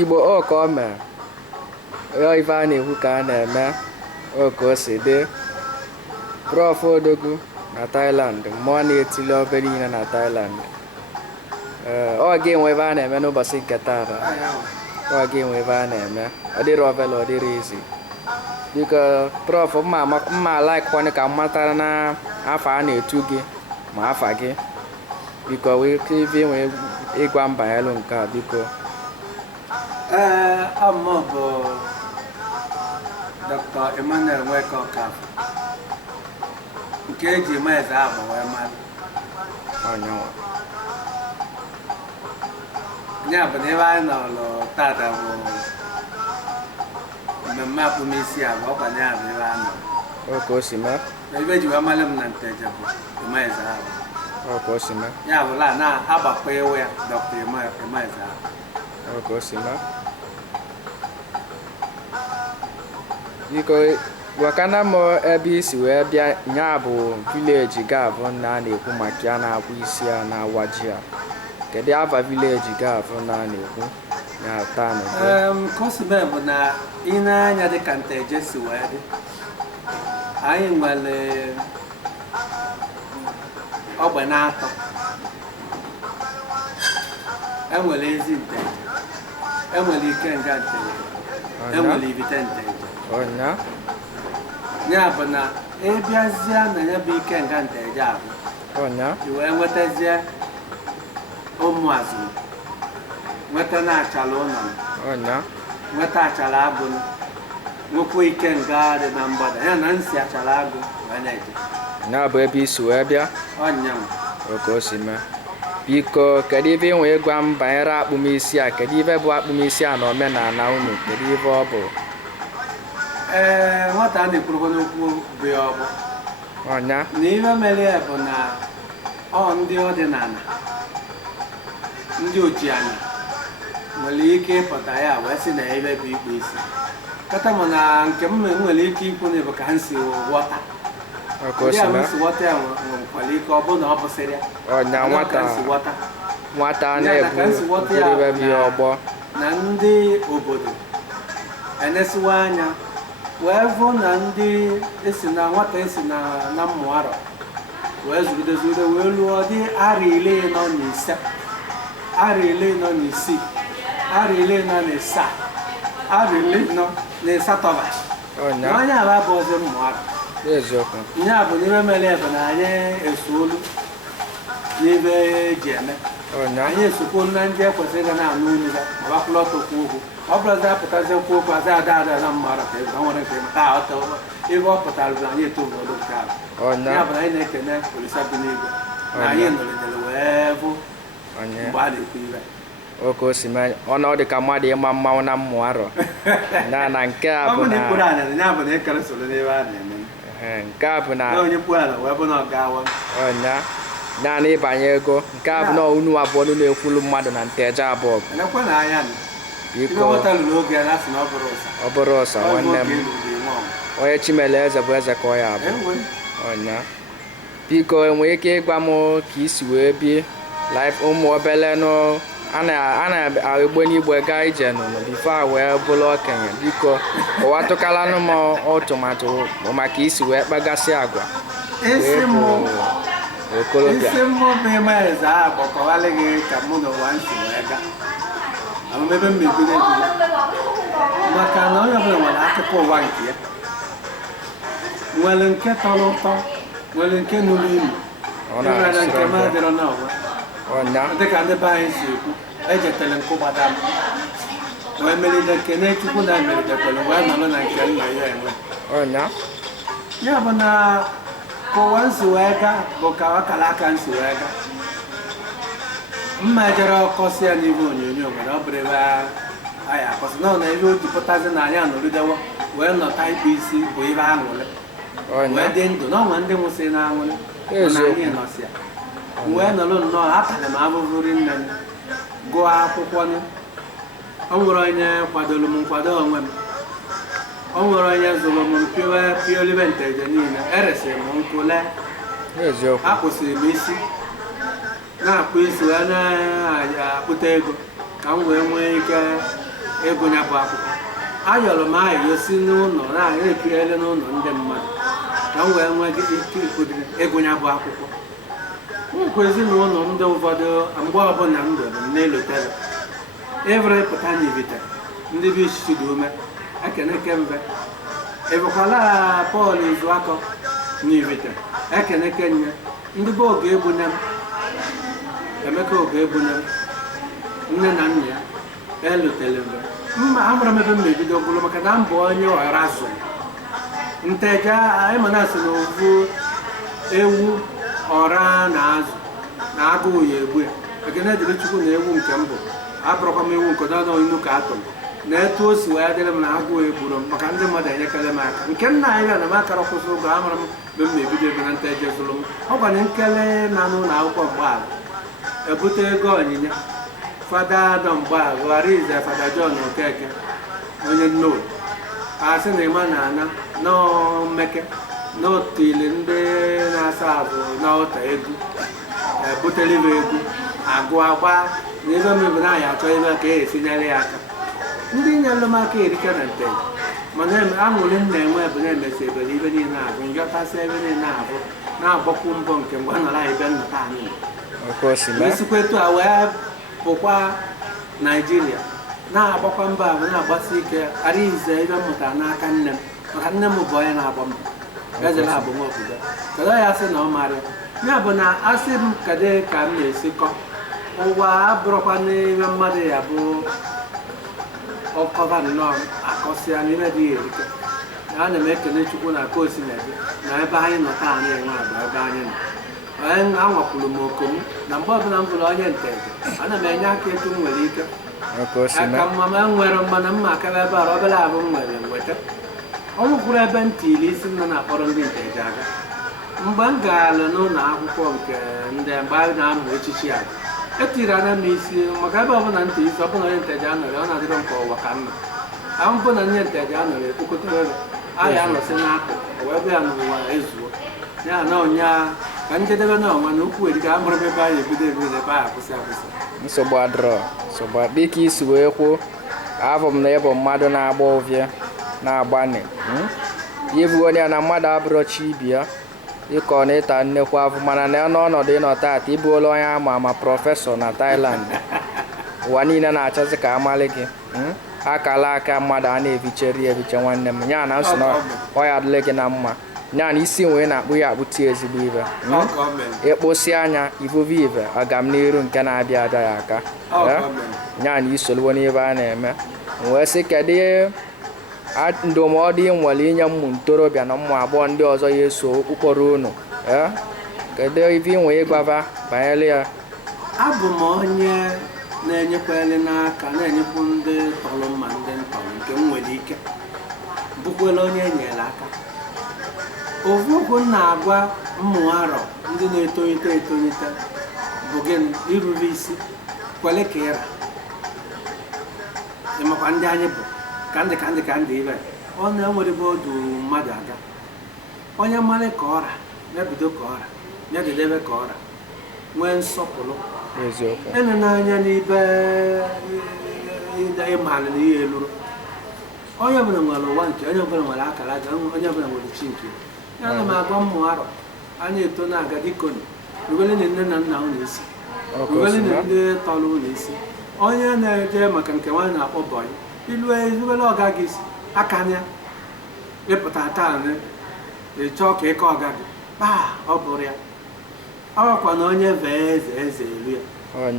Igbo ọ ka ọ mere ife a na-ekwu ka a na-eme ka o si dị Prof Odogwu na Thailand mmụọ na-etili obe niile na Thailand ọ ga-enwe ebe a na-eme n'ụbọchị nke taata ọ ga-enwe ebe a na-eme ọ dịrị obele ọ dịrị izi biko Prof mma laikwanụ ka m matara na afọ a na-etu gị ma afa gị biko wee ike nwee ịgwa m banyelu nke a biko Ọmụ bụ Dr. Emmanuel Nweke Ọkafọ nke eji eme eze abụ wee mmadụ onyenwe ya bụ na ebe anyị nọrọ tata bụ mmemme akpụmisi abụ ọkwa ya bụ ebe a nọ ka o si mee ebe eji wee mmalị m na Nteje bụ eme eze abụ ka o si mee ya bụ la na-agbakọ ewu ya Dr. eme eze abụ ka o si mee biko gwakana m ebe isi wee bịa nya bụ vileji ga-abụ na a na-ekwu maka ya na-akpụ isi a na-awa ji a kedu ava vileji ga-abụ na a na-ekwu ya taa na ka o si mee bụ na ị na-anya dị ka Nteje si wee dị anyị nwere ogbe na-atọ enwere ezi Nteje enwere Ikenga Nteje enwere Ibite Nteje ya bụ na ịbịazie na ya bụ Ikenga Nteje abụ i wee nwetazie Ụmụazụ nweta na achala ụlọ nweta achala agụ nwekwa Ikenga dị na mgbada ya na nsi achala agụ wee na-eje ya bụ ebe isi wee bịa ọnyanwụ ka o si mee biko kedu ibe ị nwee gwa m banyere akpụmisi a kedu ibe bụ akpụmisi a na omenala unu kedu ibe ọ bụ nwata a na-ekwurukwa n'okwu bụ ya ọgbọ ọnya na ihe mere ya bụ na ndị ọdịnala ndị ojianya nwere ike ịpụta ya wee sị na ebe bụ ikpu isi kata m na nke m nwere ike ikwu na bụ ka ha si ghọta ndị ahụ si ghọta ya nwekwara ike ọ bụ na ọ bụsịrị ya ọnya nwata na-ebu ebe ya ọgbọ na ndị obodo enesiwa anya wee vụ na ndị esi na nwata esi na mmụ arọ wee zurudezure wee lụọ dị arọ 15 arọ 16 arọ 17 arọ 18 onye aba bụ ozi mmụ arọ eziokwu ihe a bụ n'ime mere ebe na anyị esuolu n'ebe eji eme anyị esokwolu na ndị ekwesịrị ịga na-anụ olu ya ma gbakwụla ọtọkwu okwu ọ bụrụzi apụtazi okwu okwu aza ada na mmadụ ka ebe nwere nke mata ọtọ ebe ọ pụtara bụ anyị eto obodo nke ahụ ya bụ na anyị na-ekene Olisa bi n'igwe na anyị nọgidere wee bụ mgbe a na-ekwu ibe oke o si mee ọnọdụ ka mmadụ ịma mmanwụ na mmụ arọ na nke a bụ na ya bụ na ekere soro n'ebe a na-eme nke a bụ na onye kwu ala wee bụ na ọ ga-awa ọnya naanị ịbanye ego nke a bụ na unu abụọ na-ekwulu mmadụ na Nteje abụọ biko ọ bụrụ ụsa nwanne m onye Chimele eze bụ eze ka ọ ya abụ ọnya biko enwere ike ịgwa m ka isi wee bie ụmụ obele nụ a na-egbe n'igbe gaa ije nụnụ bifo a wee bụrụ okenye biko ụwa tụkalanụ m ọtụmatụ maka isi wee kpagasị agwa isi mmụ okolobịa isi mmụ bụ ime eze ahụ gbakọwalị gị ka mụ na ụwa nsi wee gaa amamebe mmebiri ejula maka na onye ọbụla nwere akụkọ ụwa nke ya nwere nke tọrọ ụtọ nwere nke nụrụ ilu nwere na nke madịrọ n'ọgwa dịka ndị be anyị si ekwu ejetele nkụ gbada m wee meride nke na-echukwu na emeridekwere wee nọrọ na nke nna ya enwe ya bụ na ka ụwa nsi wee gaa bụ ka akara aka nsi wee gaa mma jere ọkọsi ya n'ibe onyonyo nwere ọ bụrụ ebe anyị akọsị na ọ na ebe o jupụtazi na anyị anọridewo wee nọta ikpe isi bụ ibe aṅụrị wee dị ndụ na ọnwa ndị nwụsị na aṅụrị na anyị nọsịa wee nọrọ nnọọ atalị m abụbụri nne m gụọ akwụkwọ o nwere onye kwadoro m nkwado onwe m o nwere onye zụrụ m mpio olive Nteje niile eresịrị m nkụ lee akpụsịrị m isi na-akpụ isi wee na-akpụta ego ka m wee nwee ike ego ya bụ akwụkwọ ayọrọ m ayọ si n'ụlọ na-ekirele n'ụlọ ndị mmadụ ka m wee nwee ike ikodiri ego ya bụ akwụkwọ nkwa ezinụlọ ndị ụfọdụ mgbe ọbụla m dọrọ m na-elotere evere pụta n'ibite ndị bụ isi dị ume ekeneke mbe ebekwala Pọl Izuakọ n'ibite ekeneke nye ndị bụ oge egbune m Emeka oge egbune m nne na nna ya elutere mbe mma amụrụ m ebe m na-ebido gwụrụ maka na mbụ onye ọra zụ nteja ịma na-asị na ovu ewu ọra na azụ na agụụ ya egbu ya ekene dịrị Chukwu na ewu nke mbụ abụrụkwa m ewu nke ọdọ inu ka atụrụ na etu o si wee dịrị m na agụụ egburu m maka ndị mmadụ enyekere m aka nke nna anyị bịa na m akara kwụsị ụgwọ amara m mgbe m na-ebido ebe na nteje zụrụ m ọ gwara nkele na n'ụlọ akwụkwọ mgbaala ebute ego onyinye fada dọ mgbaala Arize Fada John Okeke onye nnoodu asị na ịma na ana n'Mmeke n'otili ndị na-asa abụ n'ọta egwu butere ibe egwu agụ agba na ebe mmebi na anyị achọ ebe ka e esinyere ya aka ndị nyere m aka erike na nteje mana aṅụrị m na-enwe bụ na-emesi ebere ibe niile abụ njọtasị ebe niile abụ na-agbakwu mbọ nke mgbe nọrọ anyị be nnọta anyị esikwa etu a wee bụkwa Naijiria na-agbakwa mba abụ na-agbasi ike Arize ebe mmụta n'aka nne m maka nne m bụ onye na-agba mbọ gazela abụmobodo kedu ya sị na ọ mara ya bụ na asị m kedu ka m na-esikọ ụwa abụrụkwa n'ime mmadụ ya bụ ọkọba nnọọ akọsịa n'ime dị ya erike ana m ekele Chukwu na ka o si na-ebe na ebe anyị nọ taa anyị enwe abụ ebe anyị nọ onye anwakwuru m oku m na mgbe ọbụla m bụrụ onye nteje ana m enye aka etu m nwere ike aka mma m nwere mmanụ mma akaba ebe a obere abụ m nwere nweta ọ nwụkwuru ebe ntili isi nọ na-akpọrọ ndị nteje aga mgbe m gara n'ụlọ akwụkwọ nke ndị mgbe anyị na-amụ echichi a etiri anya m isi maka ebe ọbụla ntị isi ọbụla onye nteje anọrị ọ na-adịrọ m ka ụwa ka mma ahụ mbụ na nye nteje anọrị ekpokọta ebe anyị anọsị n'akụkụ wee bịa n'ụwa ezuo ya na ọnya ka njedebe na ọnwa na ukwu erika amụrụ m ebe anyị ebido ebe anyị akwụsị nsogbu adịrọ nsogbu dịka isi wee kwuo abụ m na ịbụ mmadụ na-agba ụvịa na-agbani ibu onye na mmadụ abụrọ chi ibi ya ịkọ na ịta nnekwu afọ mana na n'ọnọdụ ịnọ taata ịbụola onye ama prọfesọ na Thailand ụwa niile na-achọzi ka amalị gị akala aka mmadụ a na-evicheri eviche nwanne m nya na nsọ na ọ ya adịle gị na mma nya na isi nwee na-akpụ ya akpụti ezigbo ibe ịkpụsị anya ivuve ibe agam n'iru nke na-abịa abịa ya aka nya na isoluwo n'ebe a na-eme wee sị kedu ndụmọdụ ị nwere inye ụmụ ntorobịa na ụmụ agbọghọ ndị ọzọ ya eso ụkpụrụ unu kedu ibe ị nwee ịgwava banyere ya abụ m onye na-enyekwele n'aka na-enyekwu ndị tọrọ mma ndị ntọrọ nke m nwere ike bụkwala onye enyere aka ofu okwu m na-agwa ụmụ arọ ndị na-etolite etolite bụ gịnị irube isi kwele ka ịra ịmakwa ndị anyị bụ ka ndị ibe ọ na-enwere bụ odu mmadụ aga onye mmalị ka ọra ya bido ka ọra ya dịdebe ka ọra nwee nsọpụrụ ene n'anya n'ibe ịmalị na ihe eluru onye ọbụla nwere ụwa nke onye ọbụla nwere akara aja onye ọbụla nwere chi nke ya na m agwa mmụ arọ anya eto na-aga dikoni rubele na nne na nna ụlọ isi rubele na ndị tọrọ ụlọ isi onye na-eje maka nke nwaanyị na-akpọ bọyị ilu ezubele ọga gị isi aka ya ịpụta taa ịchọọ ka ịkọ ọga gị kpaa ọ bụrụ ya ọkwa na onye vee eze elu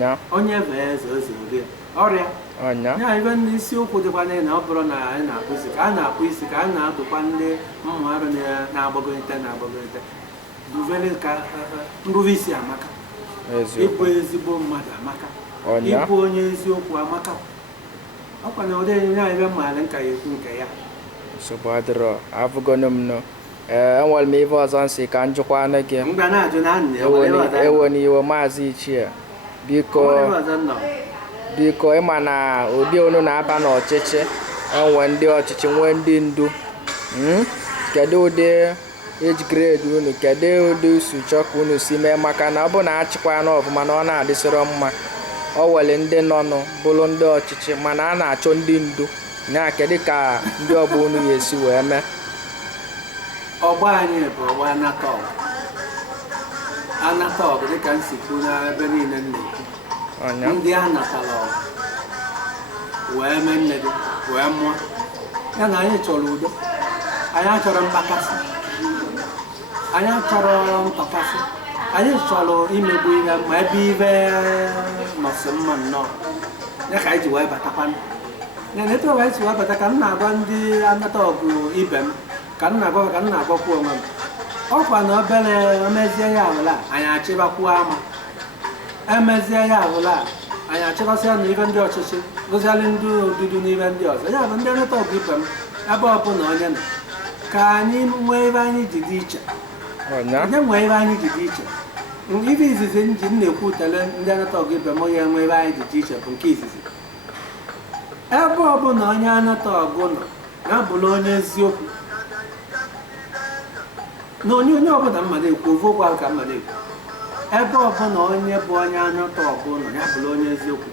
ya onye vee eze elu ya ọrịa ya ibe ndị isiokwu dịkwa na ọ bụrụ na anyị na-akpụ isi ka a na-akpụ isi ka a na-adụkwa ndị mmụ arụ na-agbagolite duvele ka nrube isi amaka ịbụ ezigbo mmadụ amaka ịbụ onye eziokwu amaka ọkwa na ụdị enye anyị ebe mmalị nka ya ekwu nke ya nsogbu adịrọ afụgono m nọ enwere m ife ọzọ nsị ka njụkwa anụ gị ewe n'iwe maazị Ichie biko ịma na ụdị unu na-aba n'ọchịchị enwe ndị ọchịchị nwee ndị ndu kedu ụdị age grade unu kedu ụdị usu chọka unu si mee maka na ọ bụ na achịkwa na ọfụma na ọ na-adịsịrọ mma o nwere ndị nọnụ bụrụ ndị ọchịchị mana a na-achọ ndị ndu nya kedu ka ndị ọgbọ unu ga-esi wee mee ọgbọ anyị bụ ọgbọ anata ọgụ dịka nsikwu n'ebe niile na-ekwu ndị a natara ọgụ wee mee nnedi wee mụọ ya na anyị chọrọ udo anyị achọrọ mkpakasị anyị achọrọ mpakasị anyị chọrọ imegbu ihe ma ebe ibe nọsị mma nnọọ ya ka anyị ji wee batakwanụ na etu ọwa anyị si wee bata ka m na-agwa ndị anata ọgụ ibe m ka m na-agwakwu onwe m ọkwa na obere emezie ya abụla anyị achịbakwuo ama emezie ya abụla anyị achịbasịa na ibe ndị ọchịchị gụzialị ndị odudu n'ibe ndị ọzọ ya bụ ndị anata ọgụ ibe m ebe ọbụla onye nọ ka anyị nwee ebe anyị ji dị iche onye nwee ebe anyị ji dị iche ibe izizi nji m na-ekwutele ndị anata ọgụ ibe m onye nwe ebe anyị ji dị iche bụ nke izizi ebe ọbụla onye anata ọgụ nọ ya-abụla onye eziokwu na onye ọbụla mmadụ ekwu ovu okwu ahụ ka mmadụ ekwu ebe ọbụla onye bụ onye anata ọgụ nọ ya bụla onye eziokwu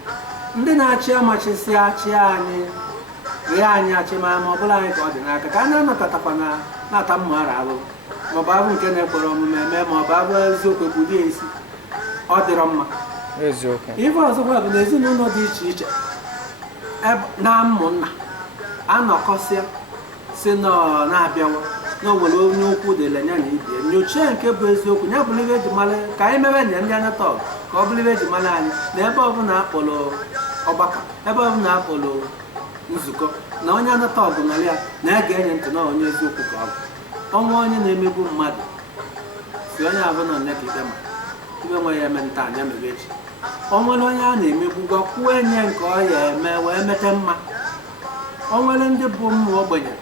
ndị na-achị amachisi achị anyị rịa anyị achịma ma ọbụla anyị ka ọ dị n'aka ka a na-anọkọtakwa na-ata mmara ahụhụ maọbụ abụ nke na-ekwere omume mee maọbụ abụ eziokwu ekwudi isi ọ dịrọ mma ife ọzọkwa bụ na ezinụlọ dị iche iche na ụmụnna anọkọsịa si na-abịawa na o nwere onye okwu dịle ya na ibie nyochie nke bụ eziokwu ya bụrụ ibe eji mara ka anyị mere nya ndị anata ọgụ ka ọ bụrụ ibe eji mara anyị na ebe ọbụla akpọrọ ọgbakọ ebe ọbụla akpọrọ nzukọ na onye anata ọgụ nọrọ ya na ya ga-enye ntị na onye eziokwu ka ọ bụ ọnwa onye na-emegbu mmadụ si onye abụ nọ nne ka ikpe ma ibe nwe ya eme nta anya mere echi o nwere onye a na-emegbu gwakwuo enye nke ọ ya eme wee mete mma o nwere ndị bụ mmụ ogbenye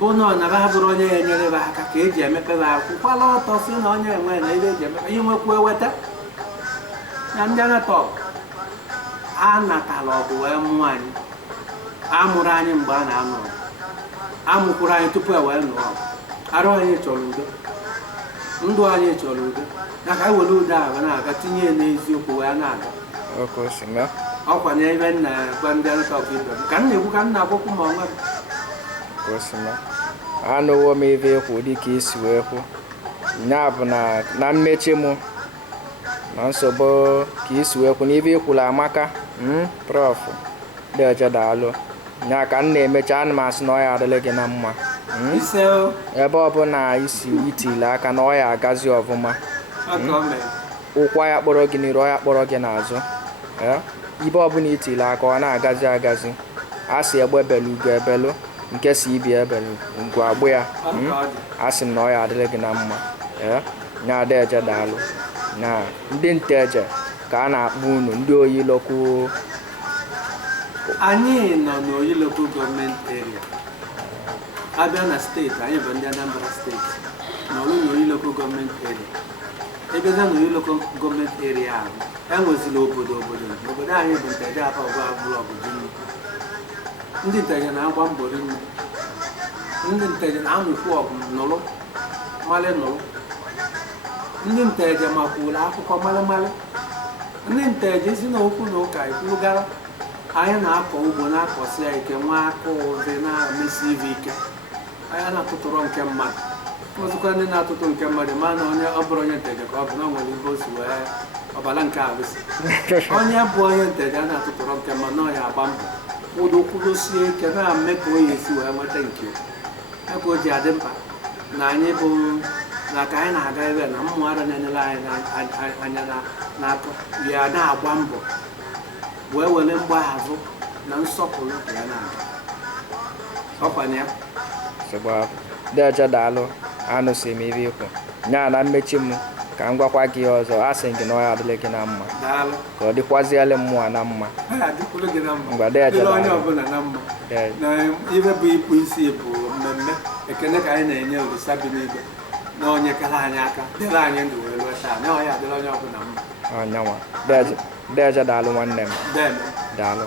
bụ na ọnara ha bụrụ onye ya enyere ha aka ka eji emepere akwụkwala ọtọ si na onye enwe na ebe eji emepe ihe nwekwu eweta na ndị anata ọgụ a natara ọgụ wee mụọ anyị amụrụ anyị mgbe a na-anụ ọgụ amụkwuru anyị tupu e wee nụọ ọgụ arụ anyị chọrọ udo ndụ anyị chọrọ udo na ka anyị were udo ahụ na-aga tinye n'eziokwu wee na-aga ọkwa na ebe nna gwa ndị anata ọgụ ibe m ka m na-ekwu ka m na-agwakwu ma onwe m anụwo m ebe ekwu dịka isi wee kwu nya bụ na mmechi mụ na nsogbu ka isi wee kwu n'ibe ikwuru amaka Prof Dioje daalụ nya ka m na-emecha ana m asị na ọ ya adịla gị na mma ebe ọbụla isi itile aka na ọ ya agazi ọfụma ụkwa ya kpọrọ gị n'iru ọ ya kpọrọ gị n'azụ ibe ọbụla itile aka ọ na-agazi agazi a sị egbe belu ugo ebelu nke si ibi ebelu ngwa agbụ ya a sị m na ọ ya adịla gị na mma nya Dioje daalụ na ndị nteje ka a na-akpọ unu ndị Oyiloko anyị nọ n'Oyiloko gọọmenti eria abịa na steeti anyị bụ ndị Anambra steeti nọrụ n'Oyiloko gọọmenti eria ebeza n'Oyiloko gọọmenti eria ahụ enwezila obodo anyị bụ nteje aba ọgụ abụrụ ọgụdụ ndị nteje na-agba mbọ rinne ndị nteje na-amụkwu ọgụ nụrụ malị nụrụ ndị nteje makwuru akụkọ malịmalị ndị nteje si na okwu na ụka ikwugara anyị na-akọ ugbo na-akọsi ya ike nwa aka ụdị na-emesi ive ike anyị na-atụtụrụ nke mmadụ ọzọkwa ndị na-atụtụ nke mmadụ ma na onye ọ bụrụ onye nteje ka ọ bụ na nwere ibe osi wee ọbara nke arụsị onye bụ onye nteje a na-atụtụrụ nke mmadụ na ya agba mbọ kwudosie ike na-eme ka o esi wee nweta nke ebe o ji adị mkpa na anyị bụ na ka anyị na-aga ebe na mmụọ ara na-enyere anyị anya n'aka ya na-agba mbọ wee were mgbahazụ na nsọpụrụ ya na-aga ọkwanye ya Dioje daalụ anụsị m ebe ikwu nya na mmechi m ka m gwakwa gị ọzọ a sị gị na ọ ya adịla gị na mma ka ọ dịkwaziela mmụọ na mma ngwa Dioje na ibe bụ ịkpụ isi bụ mmemme ekene ka anyị na-enye Olisa bi n'igwe na onye kara anyị aka dịrị anyị ndụ wee lụọ taa na ọ ya adịla onye ọbụla mma ọnyanwa Dioje daalụ nwanne m daalụ